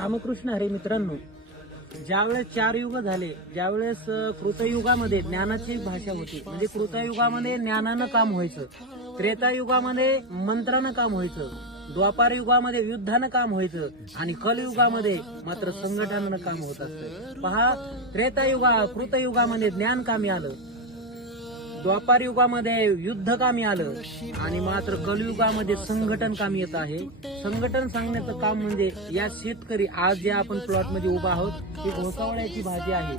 रामकृष्ण हरी मित्रांनो, ज्यावेळेस 4 युग झाले, ज्यावेळेस कृतयुगामध्ये ज्ञानाची भाषा होती, म्हणजे कृतयुगामध्ये ज्ञानानं काम व्हायचं, त्रेतायुगामध्ये मंत्रानं काम व्हायचं, द्वापार युगामध्ये युद्धानं काम व्हायचं आणि कलयुगामध्ये मात्र संघटनानं काम होत असतं। पहा, कृतयुगामध्ये ज्ञान कामी आलं, द्वापार युगामध्ये युद्ध कामी आलं आणि मात्र कलयुगामध्ये संघटन कामी येत आहे। संघटन सांगण्याचं काम म्हणजे या शेतकरी आज जे आपण प्लॉट मध्ये उभा आहोत ही घोसावळ्याची भाजी आहे,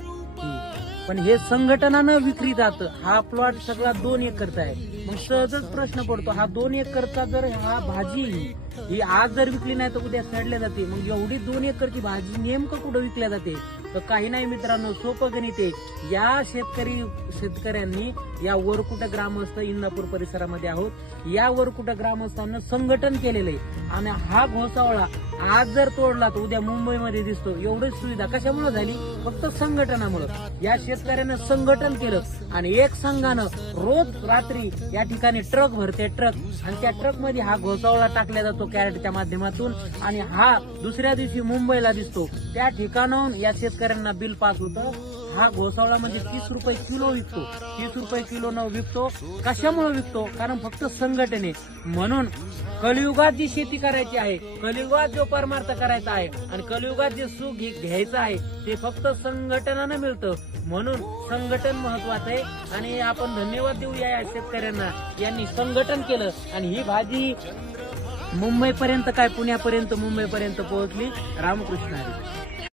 पण हे संघटनानं विक्री जातं। हा प्लॉट सगळा 2 एकरचा आहे। मग सहजच प्रश्न पडतो, हा 2 एकरचा जर हा भाजी ही आज जर विकली नाही तर उद्या सडल्या जाते, मग एवढी 2 एकरची भाजी नेमकं कुठं विकल्या जाते? तर काही नाही मित्रांनो, सोपं गणित आहे। या शेतकऱ्यांनी या वरकुट ग्रामस्थ इंदापूर परिसरामध्ये आहोत, या वरकुट ग्रामस्थांना संघटन केलेलं आहे आणि हा घोसावळा आज जर तोडला तर उद्या मुंबईमध्ये दिसतो। एवढीच सुविधा कशामुळे झाली? फक्त संघटनामुळे। या शेतकऱ्यानं संघटन केलं आणि एक संघानं रोज रात्री या ठिकाणी ट्रक भरते, ट्रक, आणि त्या ट्रक मध्ये हा घोसावळा टाकला जातो कॅरेटच्या माध्यमातून आणि हा दुसऱ्या दिवशी मुंबईला दिसतो। त्या ठिकाणाहून या शेतकऱ्यांना बिल पास होतं। हा घोसावळा म्हणजे 30 रुपये किलो विकतो, 30 रुपये किलो न विकतो। कशामुळे विकतो? कारण फक्त संघटने। म्हणून कलियुगात जी शेती करायची आहे, कलियुगात जो परमार्थ करायचा आहे आणि कलियुगात जे सुख घ्यायचं आहे ते फक्त संघटनानं मिळतं। म्हणून संघटन महत्वाचं आहे आणि आपण धन्यवाद देऊया या शेतकऱ्यांना, यांनी संघटन केलं आणि ही भाजी मुंबईपर्यंत काय पुण्यापर्यंत मुंबईपर्यंत पोहोचली। रामकृष्ण हरी।